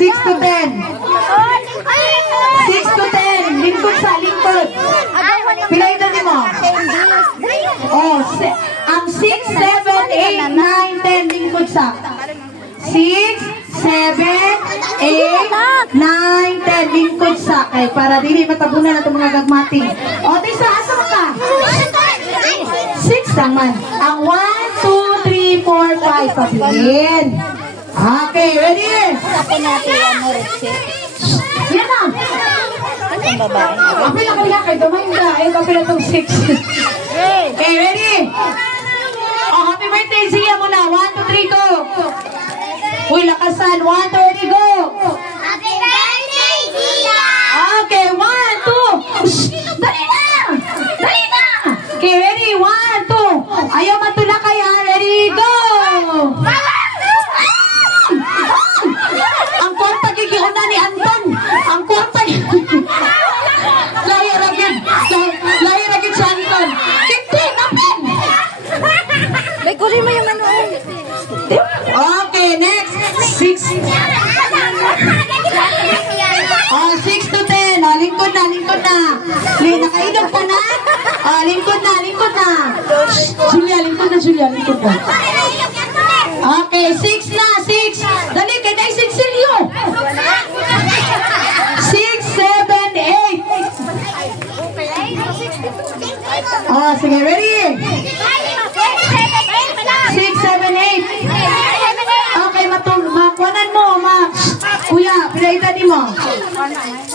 6 to 10. 6 to 10. Lingkod sa lingkod. Pila edad mo? Oh, ang 6, 7, 8, 9, 10 lingkod sa. 6, 7, 8, 9, 10 lingkod sa. Kay para dili matabunan na itong mga gagmati. O, Tisa, asa mo ka? 6 naman. Ang 1, 2, 3, 4, 5. Pabilin. Okay, ready? Ako natin ang Moritse. Yan na. Ang babae. Kapila ka kay Damay na. Ayun, kapila itong 6. Okay, ready? Oh, happy birthday, Zia mo na. 1, 2, 3, go. Uy, lakasan. 1, 2, 3, go. Happy birthday, Zia! Okay, 1, 2. Shh, dali na. Dali na. Okay, ready? 1, 2. Ayaw matula kaya. Ready, go. Ang kwarta gigiuna ni Anton. Ang kwarta. Lahi ragid. Lahi ragid sa Anton. Kinti, napin. May kunin mo yung ano. Okay, next. 6. Oh, 6 to 10. Oh, lingkod na, lingkod na. Nakainom ka na? Oh, lingkod na, lingkod na. Julia, lingkod na, Julia, lingkod na. Okay, 6 na, 6. Dali, kay Day Cecilio. 6, 7, 8. Oh, sige, ready? 6, 7, 8. Okay, makuanan mo, Kuya, pinaita di mo.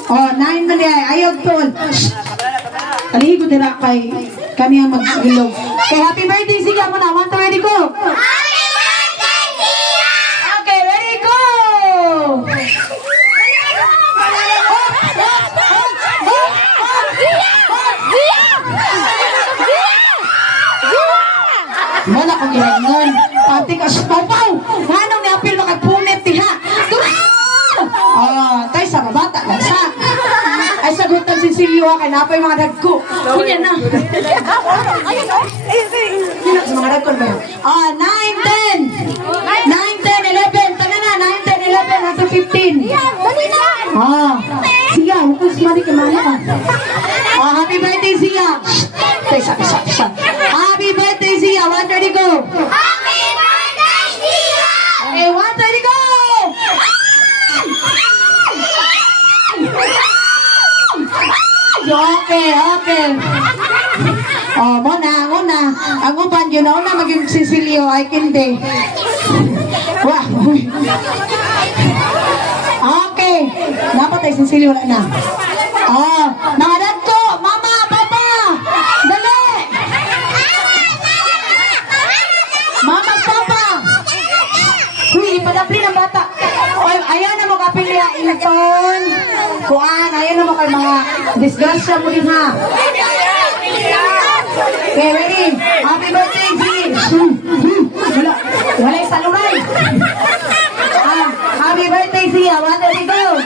Oh, 9 na niya. Ayaw tol. Aligo dira kay kami ang mag-ilog. Okay, happy birthday, siya mo na. 1 to ready, go. Okay, ready, go. Wala ko gilangon. Pati ka sa papaw. Nganong ni apil makagpunit diha. Ah, tay sa mabata lang sa. Ay sagutan si Silio kay napay mga dagko. Kunya na. Kina sa mga dagko ba? Ah, 9, 10. 9, 10, 11. Taga na 9, 10, 11 hanggang 15. Ah, siya, hukus mali ka mana. Ah, happy birthday siya. Tay sa. Happy birthday siya. 1:30 go. Happy birthday, Zia! Okay, 1:30 go. Okay. Oh, muna. Ang uban yun na maging Cecilio ay kindi. Wah. Okay. Napatay Cecilio wala na. Oh, mga dadko, mama, papa. Dali. Mama, papa. Huy, ipadapli ng bata. Oy, ayaw na mo kapili Inton. Kuan, ayaw na mo kay mga disgrasya mo din ha. Okay, ready? Happy birthday, G! Wala yung saluray. Happy birthday, Zia. 1:30 go.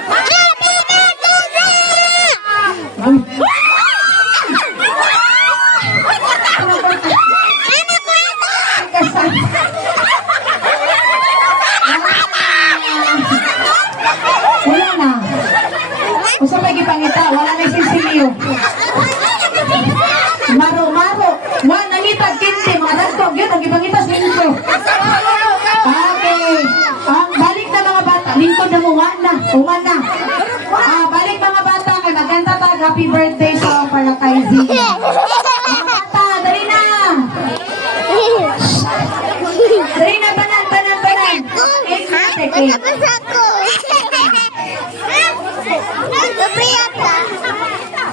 Wala na. Usa pa gipangita, wala na si Silio. Maro. Wa nangitag kinti, mga dadko, gyud ang gipangita sa intro. Okay. Ang balik na mga bata, lingkod na mo, uwan na. Balik mga bata, kay maganda tag happy birthday song para kay Zia. Mga bata, dali na. Dali na, banan.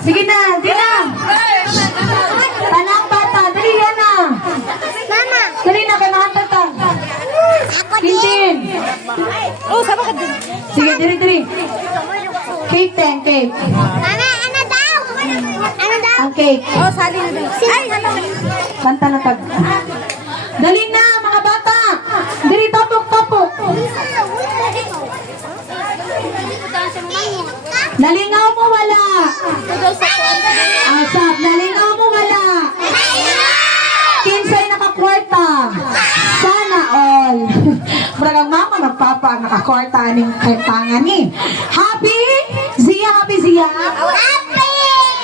Sige na, di na. Tanang bata, dali na. Mama! Dali na, kay mga tata. Tintin. Oh, sama ka dun. Sige, diri. Cake. Mama, ano daw? Ano daw? Ang cake. Oh, sali na daw. Ay, ano? Kanta na tag. Dali na, mga bata. Diri, tapok. Nalingaw mo wala. Asap, nalingaw mo wala. Kinsay nakakwarta. Sana all. Bragang mama, magpapa nakakorta ning kantangan ni. Happy? Zia, happy Zia? Happy!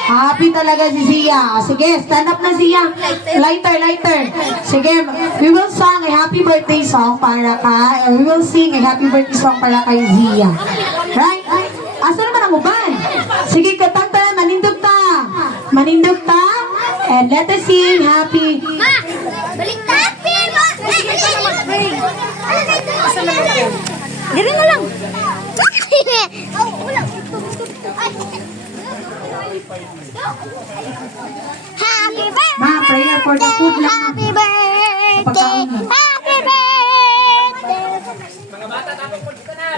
Happy talaga si Zia. Sige, stand up na Zia. Lighter, lighter. Sige, we will sing a happy birthday song para kay, we will sing a happy birthday song para kay Zia. Right? Asa naman ang uban? Sige, katanta na, manindog ta. Manindog ta. And let us sing happy. Ma! Balik na! Happy mo! Dili na lang. Happy birthday! Ma, prayer for the food lang. Happy birthday! Pagkaon na. Happy birthday! Mga bata, tapos po dito na.